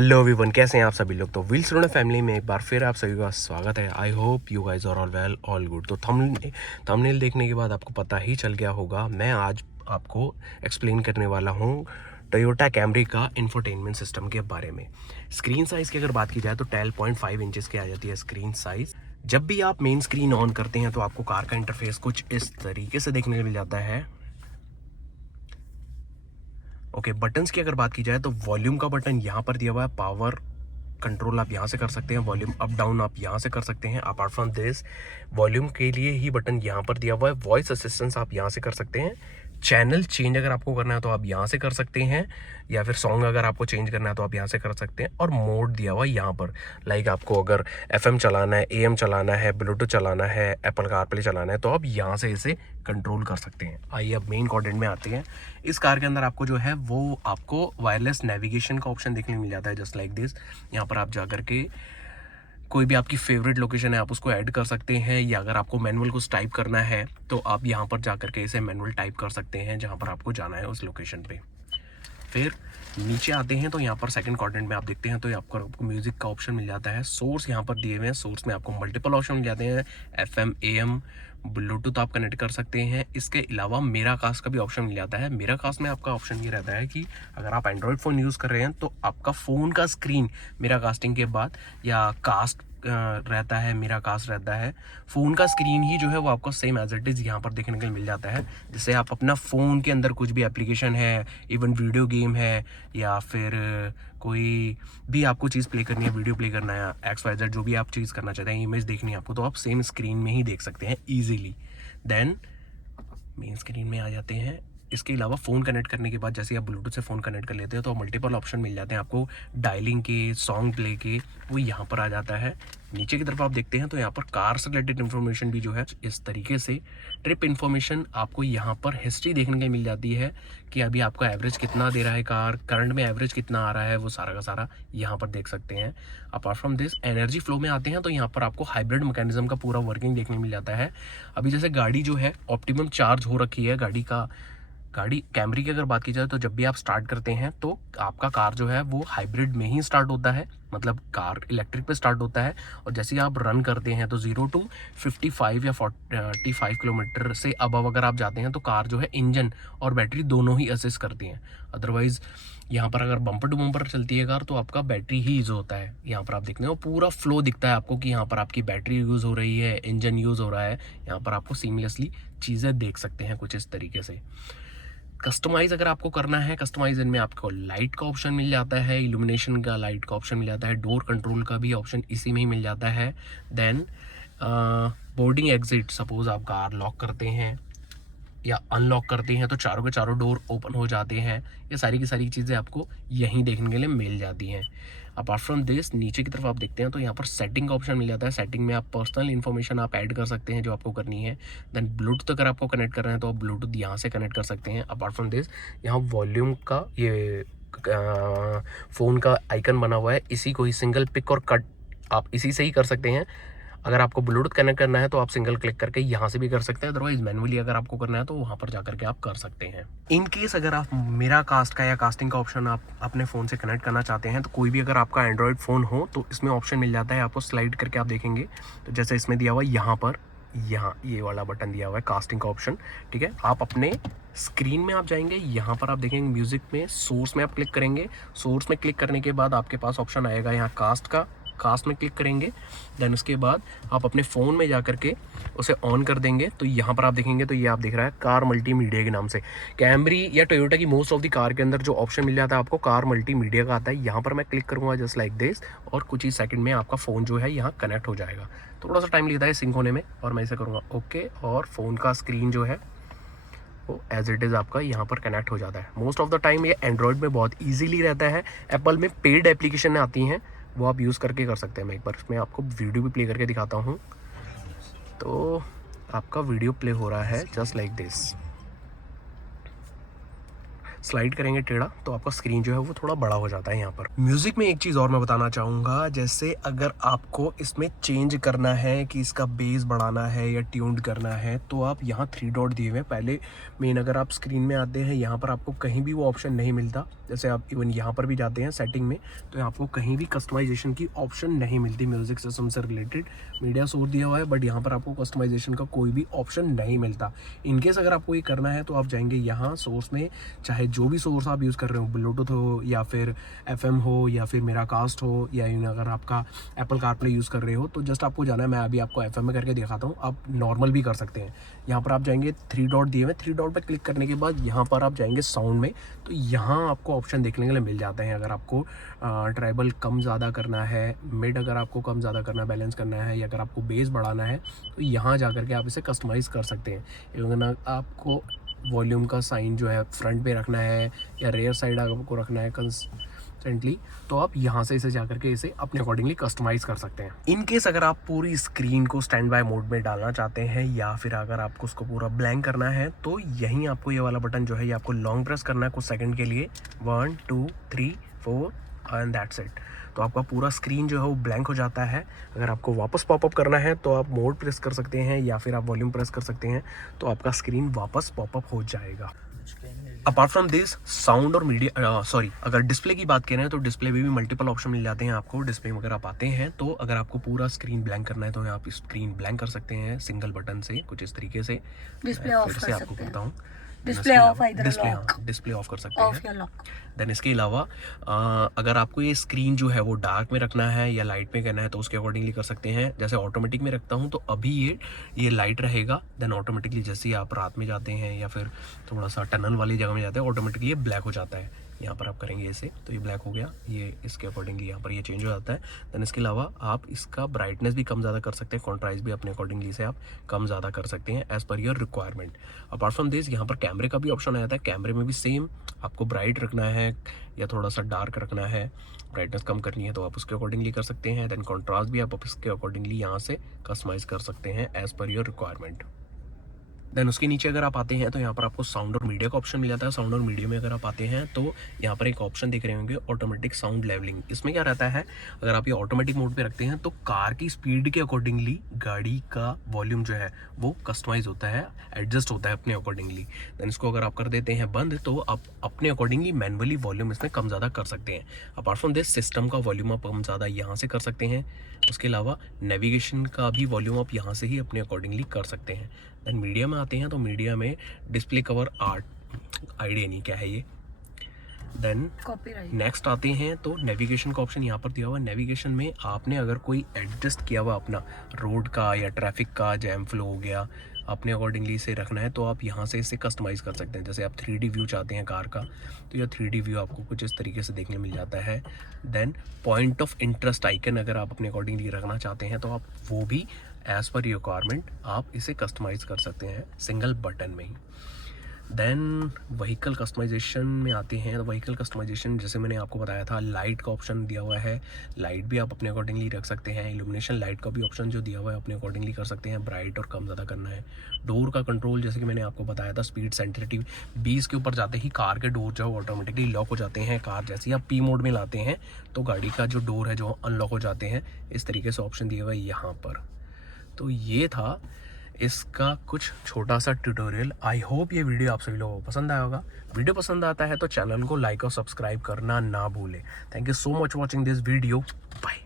Hello everyone, कैसे हैं आप सभी लोग। तो व्हील्स रोड फैमिली में एक बार फिर आप सभी का स्वागत है। I hope you guys are all well, all good. तो थंबनेल देखने के बाद आपको पता ही चल गया होगा, मैं आज आपको एक्सप्लेन करने वाला हूँ टोयोटा कैमरी का इंफोटेनमेंट सिस्टम के बारे में। स्क्रीन साइज़ की अगर बात की जाए तो 12.5 इंचज़ की आ जाती है स्क्रीन साइज़। जब भी आप मेन स्क्रीन ऑन करते हैं तो आपको कार का इंटरफेस कुछ इस तरीके से देखने को मिल जाता है। ओके, बटन्स की अगर बात की जाए तो वॉल्यूम का बटन यहाँ पर दिया हुआ है, पावर कंट्रोल आप यहाँ से कर सकते हैं, वॉल्यूम अप डाउन आप यहाँ से कर सकते हैं। अपार्ट फ्रॉम दिस, वॉल्यूम के लिए ही बटन यहाँ पर दिया हुआ है। वॉइस असिस्टेंस आप यहाँ से कर सकते हैं। चैनल चेंज अगर आपको करना है तो आप यहाँ से कर सकते हैं, या फिर सॉन्ग अगर आपको चेंज करना है तो आप यहाँ से कर सकते हैं। और मोड दिया हुआ है यहाँ पर, लाइक आपको अगर एफएम चलाना है, एएम चलाना है, ब्लूटूथ चलाना है, एप्पल कारप्ले चलाना है तो आप यहाँ से इसे कंट्रोल कर सकते हैं। आइए अब मेन कंटेंट में आते हैं। इस कार के अंदर आपको जो है वो आपको वायरलेस नेविगेशन का ऑप्शन देखने को मिल जाता है, जस्ट लाइक दिस। यहाँ पर आप जाकर के कोई भी आपकी फेवरेट लोकेशन है आप उसको ऐड कर सकते हैं, या अगर आपको मैनुअल कुछ टाइप करना है तो आप यहाँ पर जाकर के इसे मैनुअल टाइप कर सकते हैं जहाँ पर आपको जाना है उस लोकेशन पे। फिर नीचे आते हैं तो यहाँ पर सेकंड क्वाड्रेंट में आप देखते हैं तो आपको म्यूजिक का ऑप्शन मिल जाता है। सोर्स यहाँ पर दिए हुए हैं, सोर्स में आपको मल्टीपल ऑप्शन मिल जाते हैं। एफएम, एएम, ब्लूटूथ आप कनेक्ट कर सकते हैं। इसके अलावा मेरा कास्ट का भी ऑप्शन मिल जाता है। मेरा कास्ट में आपका ऑप्शन ये रहता है कि अगर आप एंड्रॉयड फ़ोन यूज़ कर रहे हैं तो आपका फ़ोन का स्क्रीन मेरा कास्टिंग के बाद, या कास्ट रहता है, मेरा कास्ट रहता है, फ़ोन का स्क्रीन ही जो है वो आपको सेम एज इट इज़ यहाँ पर देखने के लिए मिल जाता है। जिससे आप अपना फ़ोन के अंदर कुछ भी एप्लीकेशन है, इवन वीडियो गेम है, या फिर कोई भी आपको चीज़ प्ले करनी है, वीडियो प्ले करना है, एक्स वाई जेड जो भी आप चीज़ करना चाहते हैं, इमेज देखनी है आपको, तो आप सेम स्क्रीन में ही देख सकते हैं ईजिली। देन मेन स्क्रीन में आ जाते हैं। इसके अलावा फ़ोन कनेक्ट करने के बाद जैसे आप ब्लूटूथ से फ़ोन कनेक्ट कर लेते हैं तो मल्टीपल ऑप्शन मिल जाते हैं आपको डायलिंग के, सॉन्ग प्ले के, वो यहाँ पर आ जाता है। नीचे की तरफ आप देखते हैं तो यहाँ पर कार से रिलेटेड इन्फॉर्मेशन भी जो है इस तरीके से, ट्रिप इन्फॉर्मेशन आपको यहाँ पर हिस्ट्री देखने के मिल जाती है कि अभी आपका एवरेज कितना दे रहा है कार, करंट में एवरेज कितना आ रहा है, वो सारा का सारा यहाँ पर देख सकते हैं। Apart from this, energy flow में आते हैं तो यहाँ पर आपको हाइब्रिड मैकेनिज्म का पूरा वर्किंग देखने मिल जाता है। अभी जैसे गाड़ी जो है ऑप्टिमम चार्ज हो रखी है गाड़ी कैमरी की अगर बात की जाए तो जब भी आप स्टार्ट करते हैं तो आपका कार जो है वो हाइब्रिड में ही स्टार्ट होता है, मतलब कार इलेक्ट्रिक पे स्टार्ट होता है। और जैसे ही आप रन करते हैं तो 0 to 55 या 45 किलोमीटर से अबव अगर आप जाते हैं तो कार जो है इंजन और बैटरी दोनों ही असिस्ट करती हैं। अदरवाइज यहाँ पर अगर बम्पर टू बम्पर चलती है कार तो आपका बैटरी ही यूज़ होता है। यहाँ पर आप देखते हैं पूरा फ्लो दिखता है आपको कि यहाँ पर आपकी बैटरी यूज़ हो रही है, इंजन यूज़ हो रहा है। यहाँ पर आपको सीमलेसली चीज़ें देख सकते हैं कुछ इस तरीके से। कस्टमाइज़ अगर आपको करना है, कस्टमाइज में आपको लाइट का ऑप्शन मिल जाता है, इल्यूमिनेशन का लाइट का ऑप्शन मिल जाता है, डोर कंट्रोल का भी ऑप्शन इसी में ही मिल जाता है। देन बोर्डिंग एग्जिट, सपोज आप कार लॉक करते हैं या अनलॉक करते हैं तो चारों के चारों डोर ओपन हो जाते हैं। ये सारी की सारी चीज़ें आपको यहीं देखने के लिए मिल जाती हैं। अपार्ट फ्रॉम दिस, नीचे की तरफ आप देखते हैं तो यहाँ पर सेटिंग का ऑप्शन मिल जाता है। सेटिंग में आप पर्सनल इन्फॉर्मेशन आप ऐड कर सकते हैं जो आपको करनी है। देन ब्लूटूथ अगर आपको कनेक्ट करना है तो आप ब्लूटूथ यहाँ से कनेक्ट कर सकते हैं। अपार्ट फ्रॉम दिस, यहाँ वॉल्यूम का ये फ़ोन का आइकन बना हुआ है, इसी को ही सिंगल पिक और कट आप इसी से ही कर सकते हैं। अगर आपको ब्लूटूथ कनेक्ट करना है तो आप सिंगल क्लिक करके यहाँ से भी कर सकते हैं, अदरवाइज मैनुअली अगर आपको करना है तो वहाँ पर जाकर के आप कर सकते हैं। इन केस अगर आप मेरा कास्ट का या कास्टिंग का ऑप्शन आप अपने फ़ोन से कनेक्ट करना चाहते हैं तो कोई भी अगर आपका एंड्रॉयड फ़ोन हो तो इसमें ऑप्शन मिल जाता है आपको, स्लाइड करके आप देखेंगे तो जैसे इसमें दिया हुआ यहाँ पर, यहाँ ये वाला बटन दिया हुआ है कास्टिंग का ऑप्शन, ठीक है। आप अपने स्क्रीन में आप जाएंगे, यहाँ पर आप देखेंगे म्यूज़िक में सोर्स में आप क्लिक करेंगे। सोर्स में क्लिक करने के बाद आपके पास ऑप्शन आएगा यहाँ कास्ट का, कास्ट में क्लिक करेंगे। देन उसके बाद आप अपने फ़ोन में जा करके उसे ऑन कर देंगे तो यहाँ पर आप देखेंगे तो ये आप देख रहा है कार मल्टीमीडिया के नाम से। कैमरी या टोयोटा की मोस्ट ऑफ द कार के अंदर जो ऑप्शन मिल जाता है आपको कार मल्टीमीडिया का आता है। यहाँ पर मैं क्लिक करूँगा जस्ट लाइक दिस, और कुछ ही सेकंड में आपका फ़ोन जो है यहाँ कनेक्ट हो जाएगा। थोड़ा सा टाइम लेता है सिंक होने में, और मैं इसे करूँगा ओके, और फ़ोन का स्क्रीन जो है वो एज इट इज़ आपका यहाँ पर कनेक्ट हो जाता है। मोस्ट ऑफ द टाइम ये एंड्रॉयड में बहुत ईजिली रहता है। एप्पल में पेड एप्लीकेशन आती हैं वो आप यूज़ करके कर सकते हैं। मैं एक बार इसमें आपको वीडियो भी प्ले करके दिखाता हूँ। तो आपका वीडियो प्ले हो रहा है जस्ट लाइक दिस। स्लाइड करेंगे टेढ़ा तो आपका स्क्रीन जो है वो थोड़ा बड़ा हो जाता है यहाँ पर। म्यूजिक में एक चीज़ और मैं बताना चाहूँगा, जैसे अगर आपको इसमें चेंज करना है कि इसका बेस बढ़ाना है या ट्यून्ड करना है तो आप यहाँ 3 डॉट दिए हुए हैं पहले मेन। अगर आप स्क्रीन में आते हैं यहाँ पर आपको कहीं भी वो ऑप्शन नहीं मिलता, जैसे आप इवन यहाँ पर भी जाते हैं सेटिंग में तो आपको कहीं भी कस्टमाइजेशन की ऑप्शन नहीं मिलती म्यूजिक सिस्टम से रिलेटेड। मीडिया सोर्स दिया हुआ है बट यहाँ पर आपको कस्टमाइजेशन का कोई भी ऑप्शन नहीं मिलता। इनकेस अगर आपको ये करना है तो आप जाएंगे यहाँ सोर्स में, चाहे जो भी सोर्स आप यूज़ कर रहे हो, ब्लूटूथ हो या फिर FM हो या फिर मेरा कास्ट हो या अगर आपका एप्पल कारप्ले यूज़ कर रहे हो तो जस्ट आपको जाना है। मैं अभी आपको FM में करके दिखाता हूँ, आप नॉर्मल भी कर सकते हैं। यहाँ पर आप जाएंगे 3 डॉट दिए हुए, 3 डॉट पर क्लिक करने के बाद यहाँ पर आप जाएंगे साउंड में, तो यहाँ आपको ऑप्शन देखने के लिए मिल जाते हैं। अगर आपको ट्राइबल कम ज़्यादा करना है, मिड अगर आपको कम ज़्यादा करना है, बैलेंस करना है, या अगर आपको बेस बढ़ाना है तो यहाँ जा करके आप इसे कस्टमाइज़ कर सकते हैं। इवन आपको वॉल्यूम का साइन जो है फ्रंट पे रखना है या रेयर साइड आपको रखना है कंस्टेंटली, तो आप यहाँ से इसे जा करके इसे अपने अकॉर्डिंगली कस्टमाइज़ कर सकते हैं। इन केस अगर आप पूरी स्क्रीन को स्टैंड बाय मोड में डालना चाहते हैं या फिर अगर आपको उसको पूरा ब्लैंक करना है तो यहीं आपको ये वाला बटन जो है ये आपको लॉन्ग प्रेस करना है कुछ सेकंड के लिए, 1 2 3 4 एंड दैट्स इट। तो आपका पूरा स्क्रीन जो है वो ब्लैंक हो जाता है। अगर आपको वापस पॉपअप करना है तो आप मोड प्रेस कर सकते हैं या फिर आप वॉल्यूम प्रेस कर सकते हैं, तो आपका स्क्रीन वापस पॉपअप हो जाएगा। अपार्ट फ्रॉम दिस साउंड और मीडिया अगर डिस्प्ले की बात करें तो डिस्प्ले में भी मल्टीपल ऑप्शन मिल जाते हैं आपको। डिस्प्ले में अगर आप आते हैं तो अगर आपको पूरा स्क्रीन ब्लैंक करना है तो आप स्क्रीन ब्लैंक कर सकते हैं सिंगल बटन से कुछ इस तरीके से। डिस्प्ले ऑफ फिर से आपको कहता हूँ डिस्प्ले ऑफ, डिस्प्ले ऑफ कर सकते हैं। देन इसके अलावा अगर आपको ये स्क्रीन जो है वो डार्क में रखना है या लाइट में करना है तो उसके अकॉर्डिंगली कर सकते हैं। जैसे ऑटोमेटिक में रखता हूँ तो अभी ये लाइट रहेगा, देन ऑटोमेटिकली जैसे ही आप रात में जाते हैं या फिर थोड़ा सा टनल वाली जगह में जाते हैं ऑटोमेटिकली ये ब्लैक हो जाता है। यहाँ पर आप करेंगे ऐसे तो ये ब्लैक हो गया, ये इसके अकॉर्डिंगली यहाँ पर ये चेंज हो जाता है। देन इसके अलावा आप इसका ब्राइटनेस भी कम ज़्यादा कर सकते हैं, कॉन्ट्रास्ट भी अपने अकॉर्डिंगली से आप कम ज़्यादा कर सकते हैं as per your requirement. Apart from this यहाँ पर कैमरे का भी ऑप्शन आ जाता है। कैमरे में भी सेम आपको ब्राइट रखना है या थोड़ा सा डार्क रखना है, ब्राइटनेस कम करनी है तो आप उसके अकॉर्डिंगली कर सकते हैं। देन कॉन्ट्रास्ट भी आप इसके अकॉर्डिंगली यहाँ से कस्टमाइज़ कर सकते हैं as per your requirement. Then उसके नीचे अगर आप आते हैं तो यहाँ पर आपको साउंड और मीडिया का ऑप्शन मिल जाता है। साउंड और मीडिया में अगर आप आते हैं तो यहाँ पर एक ऑप्शन दिख रहे होंगे ऑटोमेटिक साउंड लेवलिंग। इसमें क्या रहता है, अगर आप ये ऑटोमेटिक मोड पे रखते हैं तो कार की स्पीड के अकॉर्डिंगली गाड़ी का वॉल्यूम जो है वो कस्टमाइज होता है, एडजस्ट होता है अपने अकॉर्डिंगली। देन इसको अगर आप कर देते हैं बंद तो आप अपने अकॉर्डिंगली मैनुअली वॉल्यूम इसमें कम ज़्यादा कर सकते हैं। अपार्ट फ्रॉम दिस सिस्टम का वॉल्यूम आप कम ज़्यादा यहाँ से कर सकते हैं। उसके अलावा नेविगेशन का भी वॉल्यूम आप यहाँ से ही अपने अकॉर्डिंगली कर सकते हैं। देन मीडिया में आते हैं तो मीडिया में डिस्प्ले कवर आर्ट, आइडिया नहीं क्या है ये। देन नेक्स्ट आते हैं तो नेविगेशन का ऑप्शन यहाँ पर दिया हुआ है। नेविगेशन में आपने अगर कोई एडजस्ट किया हुआ अपना रोड का या ट्रैफिक का जैम फ्लो हो गया अपने अकॉर्डिंगली इसे रखना है तो आप यहाँ से इसे कस्टमाइज़ कर सकते हैं। जैसे आप 3D व्यू चाहते हैं कार का तो यह 3D व्यू आपको कुछ इस तरीके से देखने मिल जाता है। Then point of interest icon अगर आप अपने अकॉर्डिंगली रखना चाहते हैं तो आप वो भी एज़ पर रिक्वायरमेंट आप इसे कस्टमाइज़ कर सकते हैं सिंगल बटन में ही। देन व्हीकल कस्टमाइजेशन में आते हैं तो व्हीकल कस्टमाइजेशन जैसे मैंने आपको बताया था लाइट का ऑप्शन दिया हुआ है, लाइट भी आप अपने अकॉर्डिंगली रख सकते हैं। इल्यूमिनेशन लाइट का भी ऑप्शन जो दिया हुआ है अपने अकॉर्डिंगली कर सकते हैं, ब्राइट और कम ज़्यादा करना है। डोर का कंट्रोल जैसे कि मैंने आपको बताया था स्पीड सेंसिटिव 20 के ऊपर जाते ही कार के डोर जो ऑटोमेटिकली लॉक हो जाते हैं। कार जैसे ही आप P मोड में लाते हैं तो गाड़ी का जो डोर है जो अनलॉक हो जाते हैं। इस तरीके से ऑप्शन दिया हुआ है यहाँ पर। तो ये था इसका कुछ छोटा सा ट्यूटोरियल। आई होप ये वीडियो आप सभी लोगों को पसंद आया होगा। वीडियो पसंद आता है तो चैनल को लाइक और सब्सक्राइब करना ना भूलें। Thank you so much watching this video. Bye.